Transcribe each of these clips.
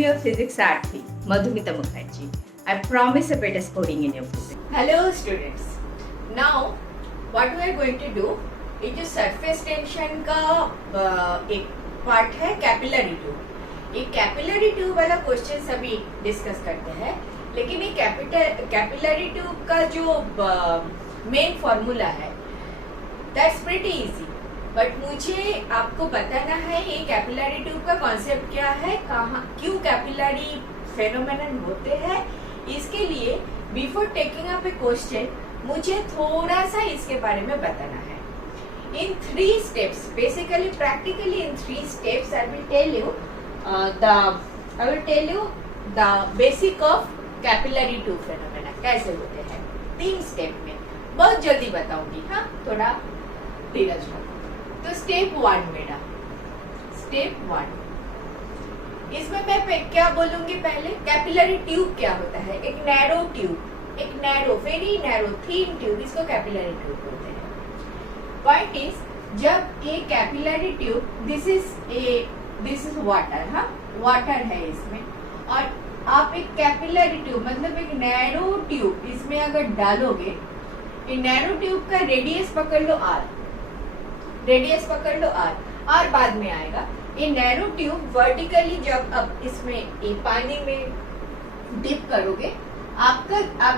am your physics Arthi, Madhumita Mukherjee. I promise a better scoring in your physics. Hello students. Now, what we are going to do, ये जो surface tension का एक part है capillary tube. ये capillary tube वाला question सभी discuss करते हैं, लेकिन ये capillary tube का जो main formula है, that's pretty easy. बट मुझे आपको बताना है ये कैपिलरी ट्यूब का कॉन्सेप्ट क्या है, कहाँ क्यों कैपिलरी फेनोमेनन होते हैं. इसके लिए before taking up a question मुझे थोड़ा सा इसके बारे में बताना है. इन 3 steps, basically practically in 3 steps I will tell you the basic of capillary tube phenomena कैसे होते हैं. 3 स्टेप में बहुत जल्दी बताऊंगी. हाँ, थोड़ा धीरज रखो. तो स्टेप 1 मेरा, स्टेप 1 इसमें मैं क्या बोलूंगी. पहले कैपिलरी ट्यूब क्या होता है. एक नैरो ट्यूब, एक नैरो वेरी नैरो थीन ट्यूब, इसको कैपिलरी ट्यूब बोलते हैं. पॉइंट इज, जब ये capillary tube, this is water. हाँ, वाटर है इसमें, और आप एक कैपिलरी ट्यूब मतलब एक नैरो ट्यूब इसमें अगर डालोगे, ये नैरो ट्यूब का रेडियस पकड़ लो R, रेडियस पकड़ लो R बाद में आएगा. ये नैरो ट्यूब वर्टिकली जब अब इसमें ये पानी में डिप करोगे, आप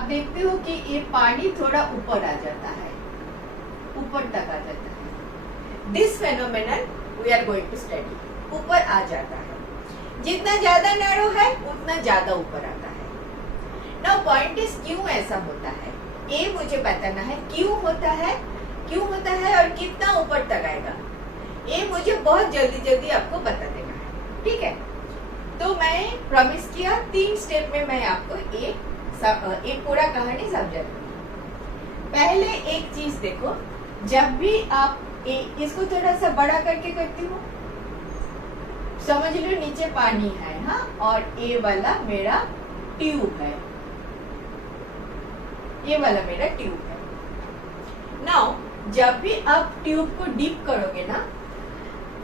देखते हो कि ये पानी थोड़ा ऊपर आ जाता है, ऊपर तक आ जाता है. This phenomenon we are going to study. ऊपर आ जाता है, जितना ज्यादा नैरो है उतना ज्यादा ऊपर आता है. नाउ पॉइंट इज, क्यों ऐसा होता है ये मुझे बताना है. क्यों होता है और कितना ऊपर तक आएगा, ये मुझे बहुत जल्दी आपको बता देना है. ठीक है, तो मैं प्रॉमिस किया 3 स्टेप में मैं आपको एक पूरा कहानी समझा दूंगी. पहले एक चीज देखो, जब भी आप इसको थोड़ा सा बड़ा करके करती हूँ, समझ लो नीचे पानी है. हाँ, और ये वाला मेरा ट्यूब है, ये वाला मेरा ट्यूब है. नाउ जब भी आप ट्यूब को डीप करोगे ना,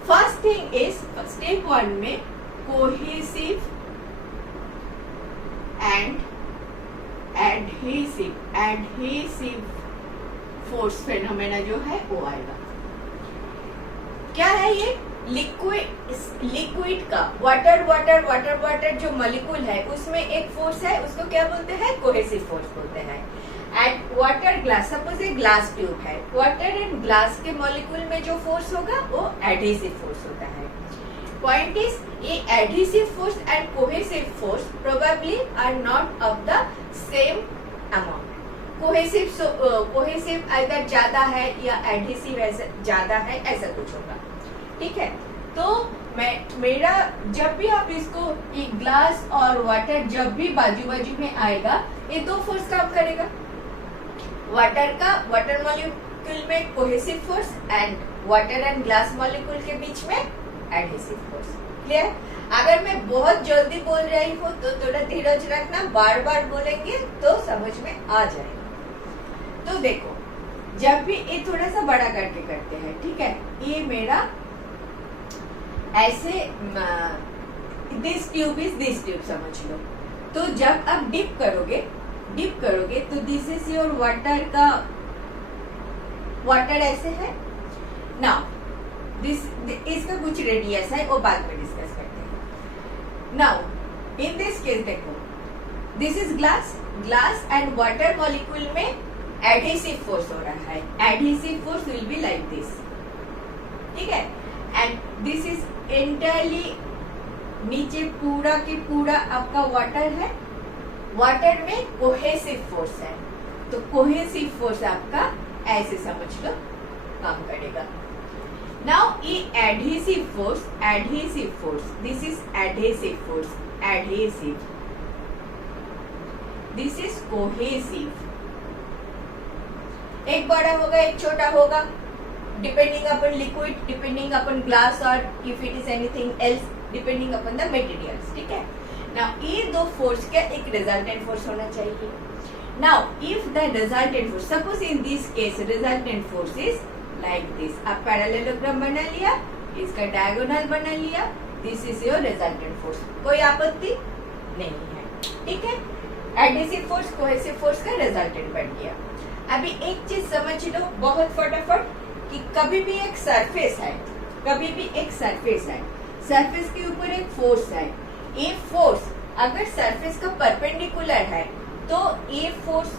फर्स्ट थिंग इज स्टेप 1 में cohesive and adhesive force phenomena जो है वो आएगा. क्या है ये? लिक्विड का वाटर जो मॉलिक्यूल है उसमें एक फोर्स है, उसको क्या बोलते हैं? कोहेसिव फोर्स बोलते हैं. And water glass, suppose a glass tube है, वाटर एंड ग्लास के मॉलिक्यूल में जो फोर्स होगा वो एडहेसिव फोर्स होता है. पॉइंट इज, ये adhesive force and cohesive force probably are not of the same amount. Cohesive either ज्यादा है या एडहेसिव ज्यादा है, ऐसा कुछ होगा. ठीक है, तो मेरा जब भी आप इसको एक ग्लास और वाटर जब भी बाजू में आएगा, ये 2 फोर्स काम करेगा. वाटर मॉलिक्यूल में cohesive force and water and glass molecule के बीच में एडहेसिव फोर्स. क्लियर? अगर मैं बहुत जल्दी बोल रही हूँ तो थोड़ा धीरज रखना, बार बोलेंगे तो समझ में आ जाएगा. तो देखो, जब भी ये थोड़ा सा बड़ा करके करते हैं, ठीक है, ये मेरा ऐसे दिस ट्यूब समझ लो. तो जब आप डिप करोगे तो दिस इज योर वाटर का, वाटर ऐसे है. नाउ इसका कुछ रेडियस है, वो बाद में डिस्कस करते हैं. नाउ इन दिस केस देखो, this is glass and water molecule में एडहेसिव फोर्स हो रहा है. Adhesive force will be like this. ठीक है, एंड दिस इज एंटायरली नीचे पूरा के पूरा आपका वाटर है. वाटर में कोहेसिव फोर्स है, तो कोहेसिव फोर्स आपका ऐसे समझ लो काम करेगा. नाउ ये adhesive force, this is adhesive force, this is cohesive. एक बड़ा होगा, एक छोटा होगा, depending upon liquid, depending upon glass, और if it is anything else, depending upon the materials. ठीक है, नाउ ये 2 फोर्स का एक रिजल्टेंट फोर्स होना चाहिए. Now if the resultant force, suppose in this case resultant force is like this. आप parallelogram बना लिया, इसका डायगोनल बना लिया, this is your resultant force. कोई आपत्ति नहीं है, ठीक है। एडहेसिव फोर्स कोहेसिव फोर्स का रिजल्टेंट बन गया। अभी एक चीज समझ लो बहुत फटाफट कि कभी भी एक सरफेस है, कभी भी एक सरफेस है, सरफेस के ऊपर एक फोर्स है। ये फोर्स अगर सरफेस का परपेंडिकुलर है तो ये force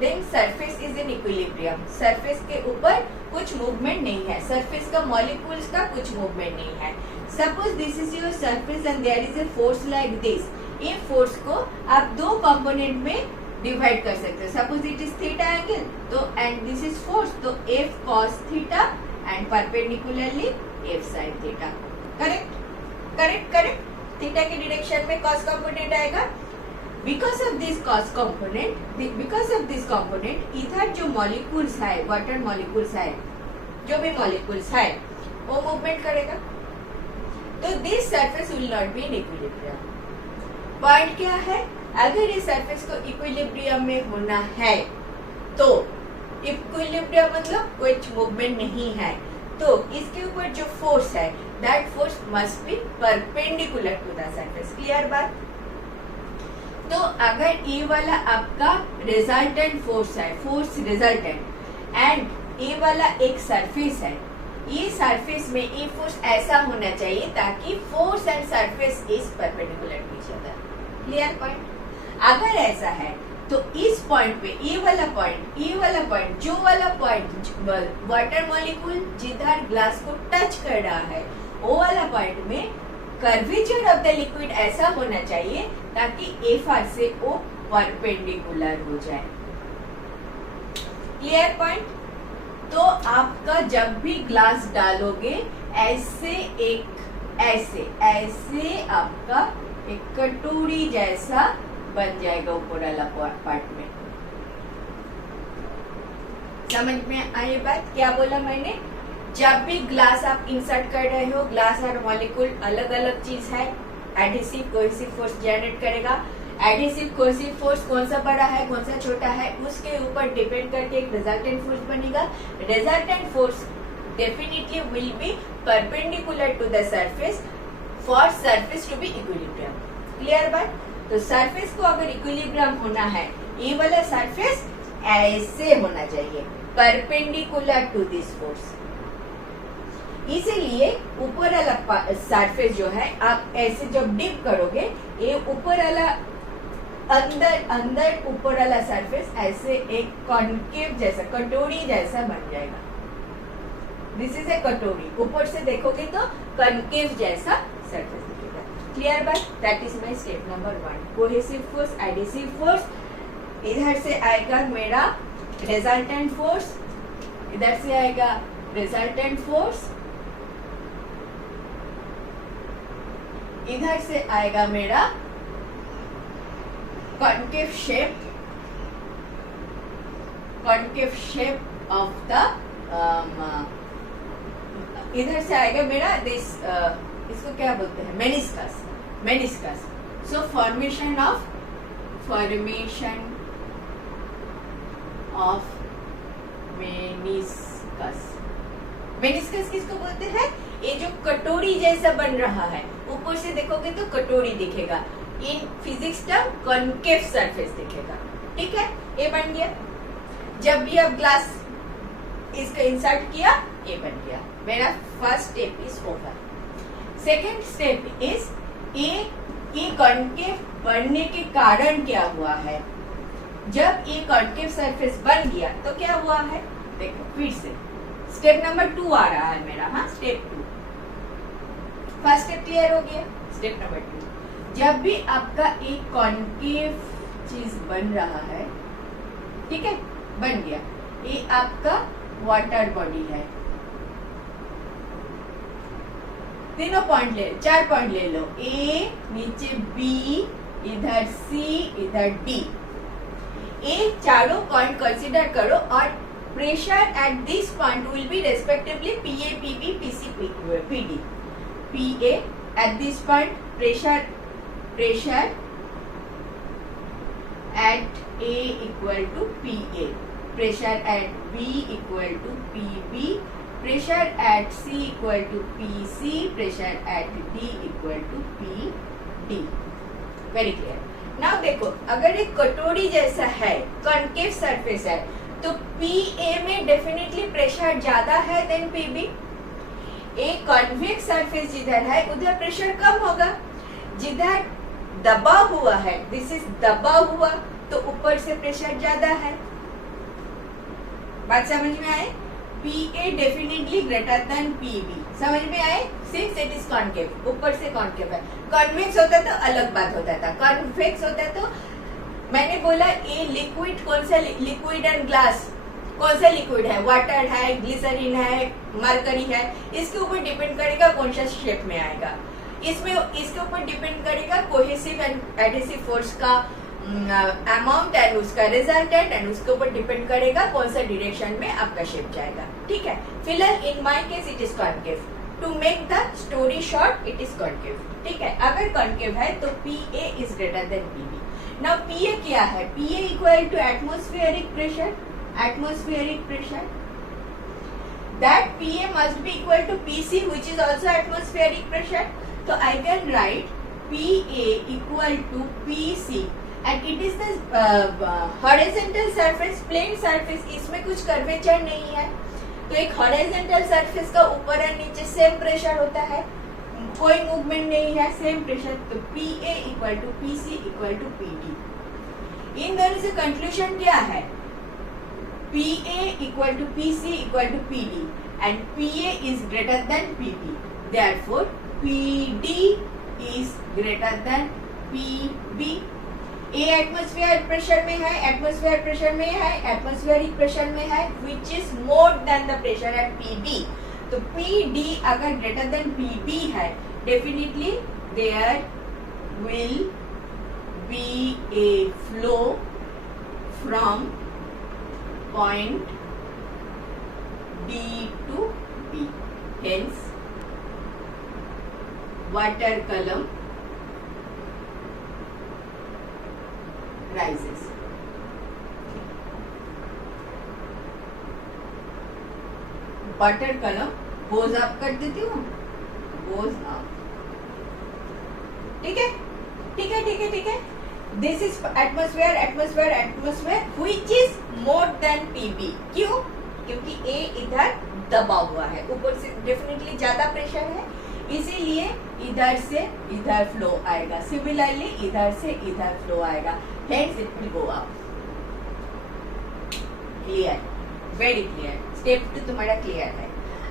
then surface is in equilibrium. Surface के ऊपर कुछ मूवमेंट नहीं है, सरफेस का मॉलिक्यूल्स का कुछ मूवमेंट नहीं है। Suppose this is your surface and there is a force like this. ये फोर्स को आप दो कंपोनेंट में डिवाइड कर सकते हो। Suppose it is theta angle तो एंड दिस इज फोर्स, तो F cos theta and perpendicularly F sine theta. Correct correct correct. Theta के डायरेक्शन में कॉस कंपोनेंट आएगा। Because of this cos component, because of this component इधर जो molecules है, water molecules है, जो भी मॉलिक्यूल्स है वो मूवमेंट करेगा। तो this surface will not be in equilibrium. Point क्या है, अगर इस सरफेस को इक्विलिब्रियम में होना है तो इक्विलिब्रियम मतलब कुछ मूवमेंट नहीं है, तो इसके ऊपर जो फोर्स है that force must be perpendicular to the surface. Clear बात। तो अगर ये वाला आपका रिजल्टेंट फोर्स है, फोर्स रिजल्टेंट, एंड ये वाला एक सरफेस है, ये सरफेस में ये फोर्स ऐसा होना चाहिए ताकि force and surface is perpendicular to each other. Clear point. अगर ऐसा है तो इस पॉइंट पे ये वाला पॉइंट जो वाला पॉइंट वाटर मॉलिक्यूल जिधर ग्लास को टच कर रहा है वो वाला पॉइंट में कर्वेचर ऑफ द लिक्विड ऐसा होना चाहिए ताकि एफ आर से वो परपेंडिकुलर हो जाए। Clear point. तो आपका जब भी ग्लास डालोगे ऐसे आपका एक कटोरी जैसा बन जाएगा ऊपर वाला पार्ट में। समझ में आई बात? क्या बोला मैंने? जब भी ग्लास आप इंसर्ट कर रहे हो, ग्लास और मॉलिक्यूल अलग अलग चीज है, एडहेसिव कोहेसिव फोर्स जनरेट करेगा। एडहेसिव कोहेसिव फोर्स कौन सा बड़ा है कौन सा छोटा है उसके ऊपर डिपेंड करके एक रिजल्टेंट फोर्स बनेगा। Resultant force definitely will be perpendicular to the surface for surface to be equilibrium. Clear बात? तो सरफेस को अगर इक्विलिब्रियम होना है, ये वाला सरफेस ऐसे होना चाहिए, परपेंडिकुलर टू दिस फोर्स। इसीलिए ऊपर वाला सरफेस जो है आप ऐसे जब डिप करोगे, ये ऊपर वाला अंदर ऊपर वाला सरफेस ऐसे एक कॉन्केव जैसा, कटोरी जैसा बन जाएगा। दिस इज ए कटोरी, ऊपर से देखोगे तो कॉन्केव जैसा सरफेस दिखेगा। क्लियर बात? That is my step number 1। Cohesive force, adhesive force, इधर से आएगा मेरा रिजल्टेंट फोर्स, इधर से आएगा रिजल्टेंट फोर्स, इधर से आएगा मेरा कॉन्केव शेप ऑफ द इधर से आएगा मेरा दिस इसको क्या बोलते हैं, meniscus. So formation of meniscus किसको बोलते हैं? ये जो कटोरी जैसा बन रहा है, ऊपर से देखोगे तो कटोरी दिखेगा, in physics term concave surface दिखेगा। ठीक है, ये बन गया। जब भी आप ग्लास इसका इंसर्ट किया, ये बन गया। मेरा first step is over. Second step is ये कॉन्केव बनने के कारण क्या हुआ है। जब ये कॉन्केव सरफेस बन गया तो क्या हुआ है, देखो फिर से स्टेप नंबर 2 आ रहा है मेरा। हाँ, स्टेप 2। फर्स्ट स्टेप क्लियर हो गया। स्टेप नंबर 2, जब भी आपका एक कॉन्केव चीज बन रहा है, ठीक है, बन गया, ये आपका वाटर बॉडी है। तीनों पॉइंट ले, 4 पॉइंट ले लो, ए, नीचे बी, इधर सी, इधर डी। ये चारों पॉइंट कंसीडर करो और pressure at this point will be respectively PA, PB, PC, PD। PA at this point, pressure at A equal to PA, pressure at B equal to PB, pressure at C equal to PC, pressure at D equal to PD. Very clear. Now देखो, अगर एक कटोरी जैसा है, concave surface है, तो PA में definitely pressure ज्यादा है देन PB. एक कॉन्वेक्स सरफेस जिधर है उधर प्रेशर कम होगा. जिधर दबा हुआ है, दिस इज दबा हुआ, तो ऊपर से प्रेशर ज्यादा है. बात समझ में आए? PA definitely greater than PB. समझ में आए? सिंस इट इज कॉन्केव, ऊपर से कॉन्केव है. कॉन्वेक्स होता तो अलग बात होता था. कॉन्वेक्स होता तो मैंने बोला ये लिक्विड, कौन सा लिक्विड एंड ग्लास, कौन सा लिक्विड है, वाटर है, ग्लिसरीन है, मरकरी है, इसके ऊपर डिपेंड करेगा कौन सा शेप में आएगा. इसमें इसके ऊपर डिपेंड करेगा कोहेसिव एंड एडहेसिव फोर्स का अमाउंट एंड उसका रिजल्टेंट, एंड उसके ऊपर डिपेंड करेगा कौन सा डायरेक्शन में आपका शेप जाएगा. ठीक है. फिलहाल in my case it is concave. To make the story short, it is concave. ठीक है. अगर कॉन्केव है तो PA is greater than PB. Now PA क्या है? PA equal to atmospheric pressure. Atmospheric pressure, that PA must be equal to PC, which is also atmospheric pressure. So I can write PA equal to PC, and it is the horizontal surface, plane surface. इसमें कुछ curvature नहीं है, तो एक horizontal surface का ऊपर और नीचे सेम प्रेशर होता है, कोई मूवमेंट नहीं है, सेम प्रेशर. तो PA equal to PC equal to PD. इन दोनों से कंक्लूजन क्या है? PA equal to PC equal to PD, and PA is greater than PB. Therefore, PD is greater than PB. A atmosphere pressure में है, atmosphere pressure में है, atmospheric pressure में है, which is more than the pressure at PB. तो PD अगर greater than PB है, definitely there will be a flow from point D to B. Hence, water column rises. Water column goes up कर देती हूँ, goes up. ठीक है, ठीक है, ठीक है, ठीक है. This is atmosphere, atmosphere, atmosphere, which is more than PB. क्यों? क्योंकि A इधर दबा हुआ है, ऊपर से डेफिनेटली ज्यादा प्रेशर है, इसीलिए इधर से इधर फ्लो आएगा. सिमिलरली इधर से इधर फ्लो आएगा. Hence it will go up. Clear? Very clear. Step 2 तुम्हारा क्लियर है.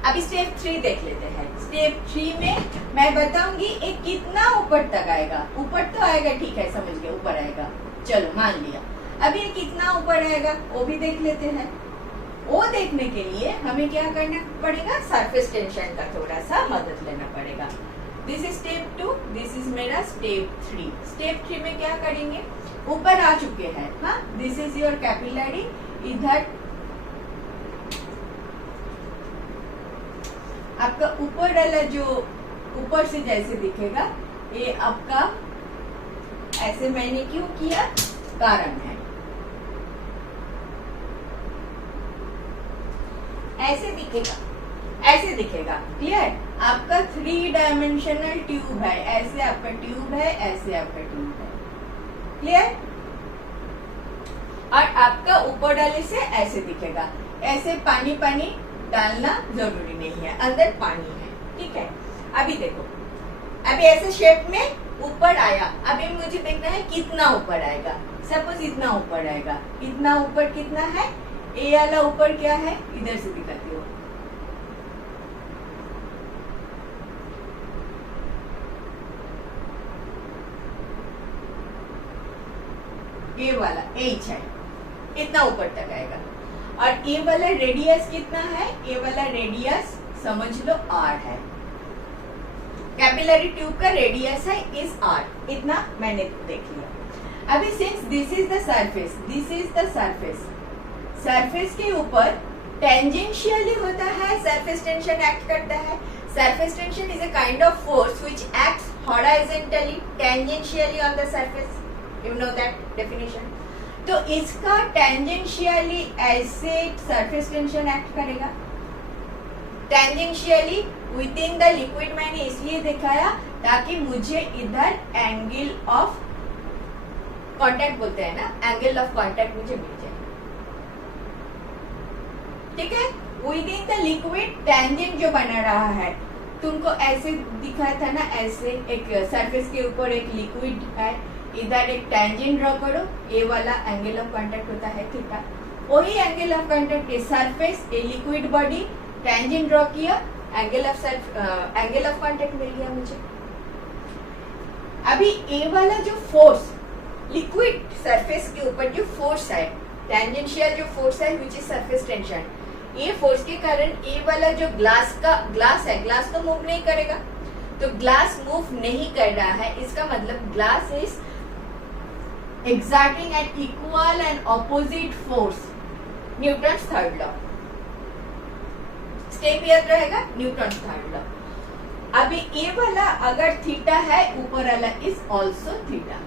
अभी स्टेप 3 देख लेते हैं. स्टेप 3 में मैं बताऊंगी एक कितना ऊपर तक आएगा. ऊपर तो आएगा, ठीक है, समझ गए, ऊपर आएगा, चलो मान लिया. अभी ये कितना ऊपर आएगा वो भी देख लेते हैं. वो देखने के लिए हमें क्या करना पड़ेगा? सरफेस टेंशन का थोड़ा सा मदद लेना पड़ेगा. This is step 2, this is मेरा स्टेप 3. स्टेप 3 में क्या करेंगे? ऊपर आ चुके हैं. हाँ, दिस इज योर कैपिलरी. इधर आपका ऊपर वाला जो ऊपर से जैसे दिखेगा, ये आपका ऐसे मैंने क्यों किया, कारण है. ऐसे दिखेगा, ऐसे दिखेगा. क्लियर? आपका 3 डायमेंशनल ट्यूब है. ऐसे आपका ट्यूब है, ऐसे आपका ट्यूब है. क्लियर? और आपका ऊपर डाले से ऐसे दिखेगा. ऐसे पानी पानी डालना जरूरी नहीं है, अंदर पानी है. ठीक है. अभी देखो, अभी ऐसे शेप में ऊपर आया. अभी मुझे देखना है कितना ऊपर आएगा. सपोज इतना ऊपर आएगा. इतना ऊपर कितना है? ए वाला ऊपर क्या है? इधर से दिखाती हूँ. ए वाला H है, इतना ऊपर तक आएगा. और ए वाला रेडियस कितना है? ए वाला रेडियस समझ लो R है. कैपिलरी ट्यूब का रेडियस है इस R. इतना मैंने देख लिया. अभी since this is the surface, this is the surface, surface के ऊपर टेंजेंशियली होता है, सरफेस टेंशन एक्ट करता है. Surface tension is a kind of force which acts horizontally tangentially on the surface. You know that definition. तो इसका tangentially ऐसे surface tension act करेगा. Tangentially with in the liquid मैंने इसलिए दिखाया ताकि मुझे इधर एंगल ऑफ कांटेक्ट बोलते हैं ना, एंगल ऑफ कांटेक्ट मुझे मिल जाए। ठीक है, with in the liquid tangent जो बना रहा है, तुमको ऐसे दिखाया था ना, ऐसे एक सरफेस के ऊपर एक लिक्विड है, इधर एक टेंजेंट ड्रॉ करो, ये वाला एंगल ऑफ कांटेक्ट होता है थीटा। वही एंगल ऑफ कांटेक्ट के surface, a liquid body, tangent draw किया, एंगल ऑफ कांटेक्ट मिल गया मुझे। अभी ए वाला जो फोर्स लिक्विड सरफेस के ऊपर जो फोर्स है, टेंजेंशियल जो फोर्स है विच इज सरफेस टेंशन, ये फोर्स के कारण ये वाला जो ग्लास है, ग्लास तो मूव नहीं करेगा। तो ग्लास मूव नहीं कर रहा है, इसका मतलब glass is exerting an equal and opposite force, Newton's third law. Step याद रहेगा, न्यूटन्स थर्ड लॉ। अभी ये वाला अगर थीटा है, ऊपर वाला इज ऑल्सो थीटा।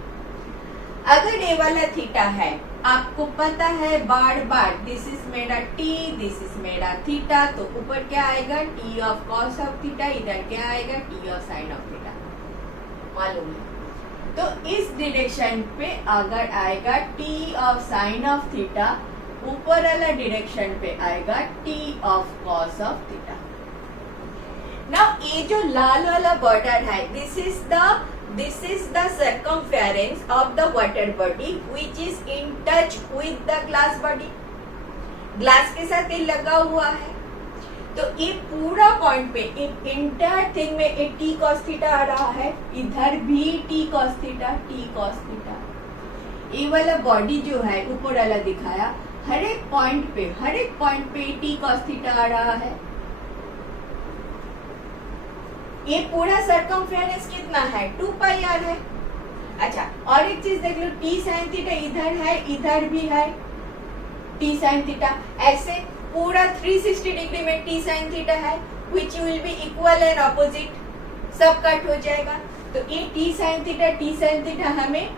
अगर ये वाला थीटा है, आपको पता है बार बार दिस इज मेरा टी, दिस इज मेरा थीटा, तो ऊपर क्या आएगा, T of cos of theta, इधर क्या आएगा, T of sine of theta, मालूम है। तो इस डायरेक्शन पे अगर आएगा T of sine of theta, ऊपर वाला डायरेक्शन पे आएगा T of cos of theta. Now ये जो लाल वाला बॉर्डर है, this is the circumference of the water body which is in touch with the glass body। Glass के साथ ये लगा हुआ है, तो ये पूरा पॉइंट पे इंटायर थिंग में एक टी कॉस थीटा आ रहा है, इधर भी T cos theta, T cos theta. ये वाला बॉडी जो है ऊपर वाला दिखाया, हर एक पॉइंट पे टी कॉस थीटा आ रहा है। ये पूरा सरकमफेरेंस कितना है, 2 पाई आर है। अच्छा, और एक चीज देख लो, टी साइन थीटा इधर है, इधर भी है टी साइन थीटा। ऐसे पूरा 360 डिग्री में टी साइन थीटा है, which will be equal and opposite, सब कट हो जाएगा। तो ये टी साइन थीटा हमें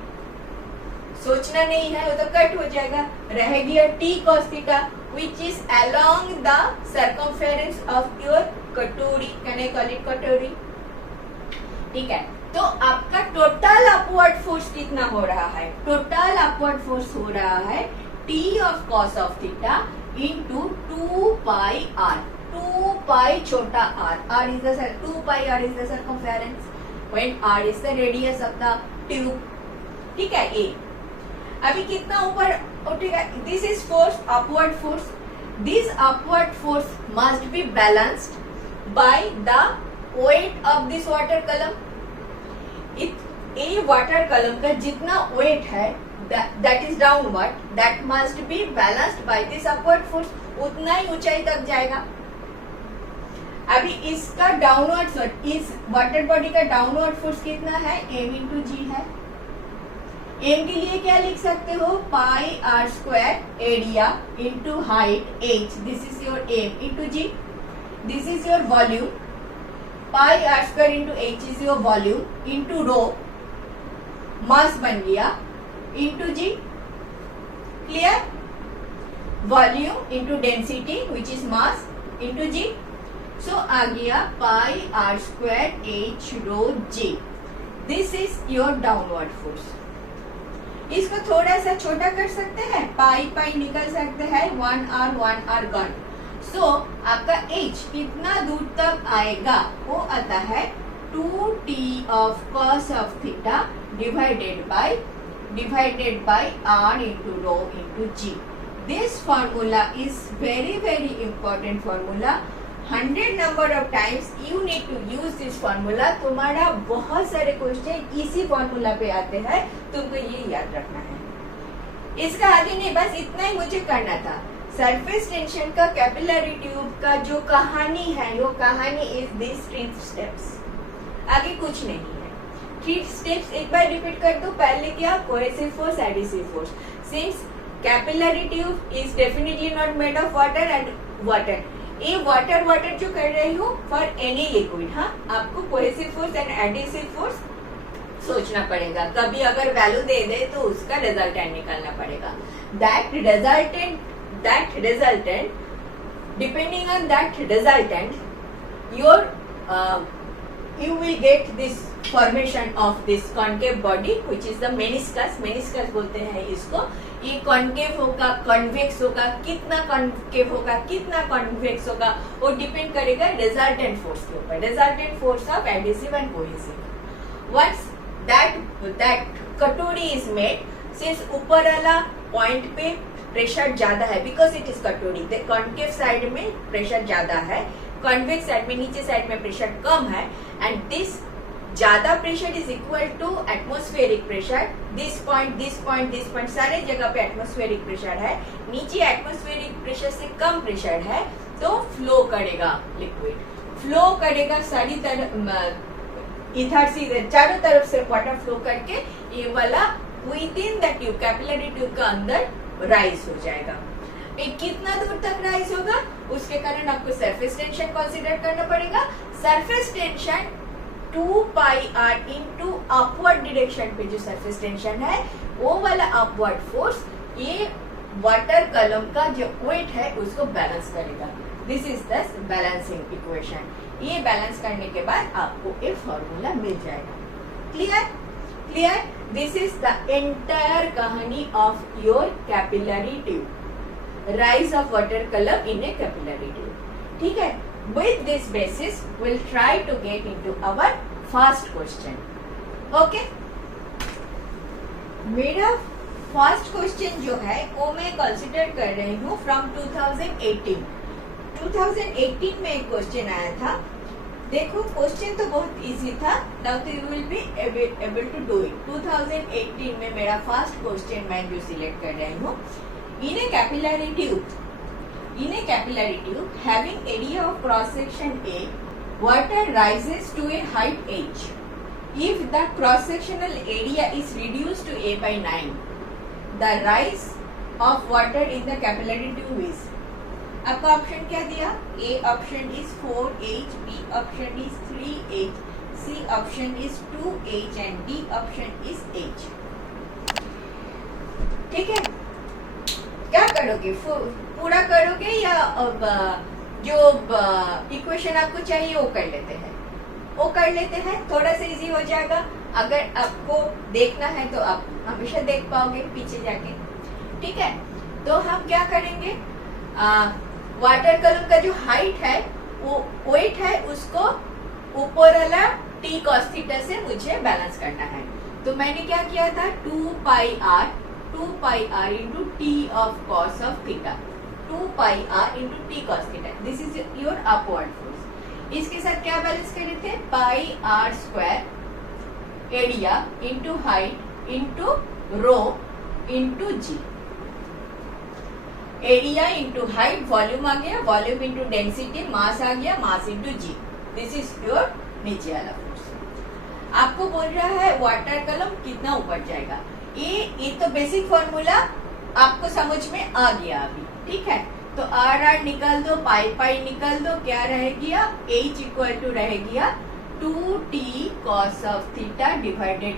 सोचना नहीं है, वो तो कट हो जाएगा, रह गया T cos theta which is along the circumference of your कटोरी, कैन आई कॉल इट कटोरी। ठीक है, तो आपका टोटल अपवर्ड फोर्स कितना हो रहा है, टोटल अपवर्ड फोर्स हो रहा है T of cos of theta into 2 pi r, 2 pi छोटा r is the 2 pi r is the circumference when r is the radius of the tube। ठीक है, ये अभी कितना ऊपर उठेगा, this is force, upward force. This upward force must be balanced by the weight of this water कलम। ये water कलम का जितना वेट है, that is downward, that must be balanced by this upward force, उतना ही ऊंचाई तक जाएगा। अभी इसका डाउनवर्ड, इस वाटर बॉडी का डाउनवर्ड फोर्स कितना है, m इंटू जी है। m के लिए क्या लिख सकते हो, pi r square area into height h, this is your m into g, this is your volume, pi r square into h is your volume into rho, mass बन गया into g, clear, volume into density which is mass into g. So आ गया pi r square h rho g, this is your downward force. इसको थोड़ा सा छोटा कर सकते हैं, पाई पाई निकल सकते हैं, 1 आर गन। सो आपका h कितना दूर तक आएगा, वो आता है 2t of cos of theta divided by r into rho into g। This formula is very important formula। 100 number of times you need to use this formula। तुम्हारा बहुत सारे क्वेश्चन इसी फॉर्मूला पे आते हैं, तुमको ये याद रखना है। इसका आगे नहीं, बस इतना ही मुझे करना था। सरफेस टेंशन का कैपिलरी ट्यूब का जो कहानी है, वो कहानी इज दिस 3 स्टेप्स, आगे कुछ नहीं है। 3 स्टेप्स एक बार रिपीट कर दो। पहले क्या, cohesive force, adhesive force. Since capillary tube is definitely not made of water and water, ये वाटर जो कर रही हो फॉर एनी लिक्विड, हाँ, आपको cohesive force and adhesive force सोचना पड़ेगा। कभी अगर वैल्यू दे दे तो उसका रिजल्टेंट निकालना पड़ेगा। That resultant depending on that resultant your you will get this formation of this concave body which is the meniscus. meniscus बोलते हैं इसको. ये कॉन्केव होगा, कॉन्वेक्स होगा, कितना कॉन्केव होगा, कितना कॉन्वेक्स होगा, वो डिपेंड करेगा रिजल्टेंट फोर्स के ऊपर, resultant force of adhesive and cohesive. Once that कटोरी इज मेड, सिंस ऊपर वाला पॉइंट पे प्रेशर ज्यादा है बिकॉज इट इज कटोरी, द कॉन्केव साइड में प्रेशर ज्यादा है, कॉन्वेक्स साइड में नीचे साइड में प्रेशर कम है, एंड दिस ज्यादा pressure is equal to atmospheric pressure. This point सारे जगह पे एटमॉस्फेरिक प्रेशर है, नीचे एटमॉस्फेरिक प्रेशर से कम प्रेशर है, तो फ्लो करेगा लिक्विड, फ्लो करेगा सारी तरफ इधर से चारों तरफ से वाटर फ्लो करके ये वाला with in the tube, capillary tube का अंदर राइज हो जाएगा. ये कितना दूर तक राइज होगा उसके कारण आपको सरफेस टेंशन कंसीडर करना पड़ेगा. Surface tension 2 pi r into upward direction पे जो सरफेस टेंशन है वो वाला अपवर्ड फोर्स ये वाटर कलम का जो वेट है उसको बैलेंस करेगा. This is the balancing equation. ये बैलेंस करने के बाद आपको एक फॉर्मूला मिल जाएगा. Clear. This is the entire कहानी of your capillary tube, rise of water column in a capillary tube. ठीक है. With this basis, we'll try to get into our first question. Okay? मेरा फर्स्ट क्वेश्चन जो है वो मैं consider कर रही हूँ फ्रॉम 2018. 2018 में एक क्वेश्चन आया था. देखो क्वेश्चन तो बहुत इजी था. नाउ तो you will be able to do it. 2018 में मेरा फर्स्ट क्वेश्चन मैं जो सिलेक्ट कर रही हूँ, in a capillary tube having area of cross section A, water rises to a height h. If the cross sectional area is reduced to A by 9, the rise of water in the capillary tube is. आपका option क्या दिया? A option is 4h, B option is 3h, C option is 2h and D option is h. ठीक है. क्या करोगे? पूरा करोगे या जो इक्वेशन आपको चाहिए वो कर लेते हैं. थोड़ा सा इजी हो जाएगा. अगर आपको देखना है तो आप हमेशा देख पाओगे पीछे जाके. ठीक है. तो हम क्या करेंगे, वाटर कलम का जो हाइट है वो वेट है उसको ऊपर वाला टी कॉस थीटा से मुझे बैलेंस करना है. तो मैंने क्या किया था, 2 पाई r into t of cos of theta. 2 pi r into t cos theta. This is your upward force. इसके साथ क्या बैलेंस करे थे? Pi r square area into height into rho into g. Area into height volume आ गया, volume into density mass आ गया, mass into g. This is your नीचे वाला फोर्स. आपको बोल रहा है वाटर कलम कितना ऊपर जाएगा. ये तो बेसिक फॉर्मूला आपको समझ में आ गया अभी. ठीक है. तो आर निकाल दो, पाई निकाल दो, क्या रह गया? H इक्वल टू रह गया 2t cos of theta divided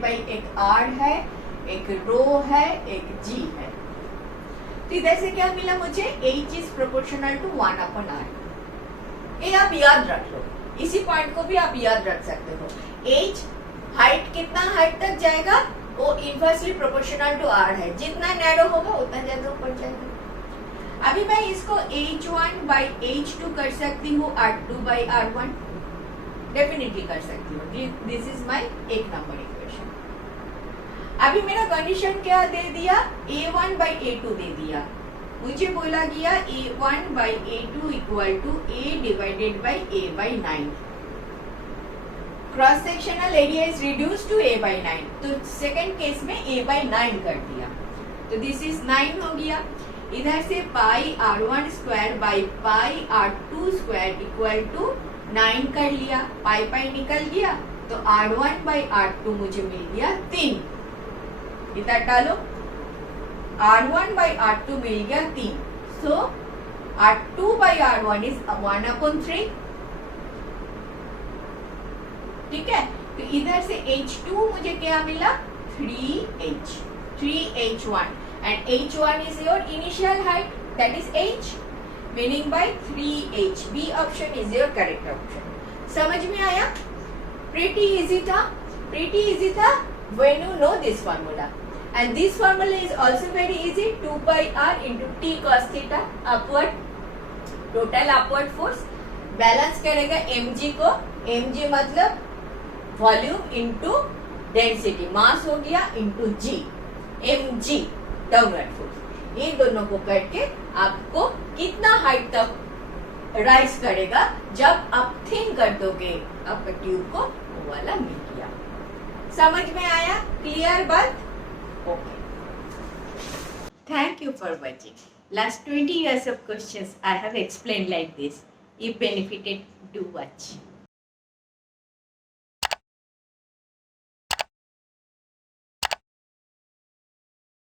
by एक r है, एक रो है, एक g है. तो इधर से क्या मिला मुझे? H is proportional to 1/r. ये आप याद रख लो. इसी पॉइंट को भी आप याद रख सकते हो. H हाइट कितना हाइट तक जाएगा वो इनवर्सली प्रोपोर्शनल टू r है. जितना नैरो होगा उतना ज्यादा ऊपर जाएगा. अभी मैं इसको h1 by h2 कर सकती हूँ, r2 by r1 डेफिनेटली कर सकती हूँ. दिस इज माय एक नंबर इक्वेशन. अभी मेरा कंडीशन क्या दे दिया? a1 by a2 दे दिया. मुझे बोला गया a1 by a2 equal to a divided by a by 9. Cross sectional area is reduce to a by 9. तो सेकंड केस में a by 9 कर दिया. तो दिस इज 9 हो गया. इधर से pi r1 square by pi r2 square equal to 9 कर लिया. पाई निकल गया तो r1 बाई r2 मुझे मिल गया 3. इधर डालो, r1 बाई r2 मिल गया 3. सो r2 बाई r1 इज 1/3. ठीक है. तो इधर से H2 मुझे क्या मिला? 3H1 and H1 is your initial height, that is H. Meaning by 3h। B option is your correct option. समझ में आया? प्रीटी इजी था, प्रीटी इजी था when you know this formula, and this formula is also very easy, 2 pi r into t cos theta upward, total upward force balance करेगा mg को, mg मतलब volume into density, mass हो गया into g, mg downward force. इन दोनों को करके आपको कितना हाइट तक राइज करेगा जब आप थिन कर दोगे आपका ट्यूब को, वो वाला मिल गया। समझ में आया? क्लियर बात? Okay, thank you for watching. Last 20 years of questions I have explained like this. If benefited, do watch.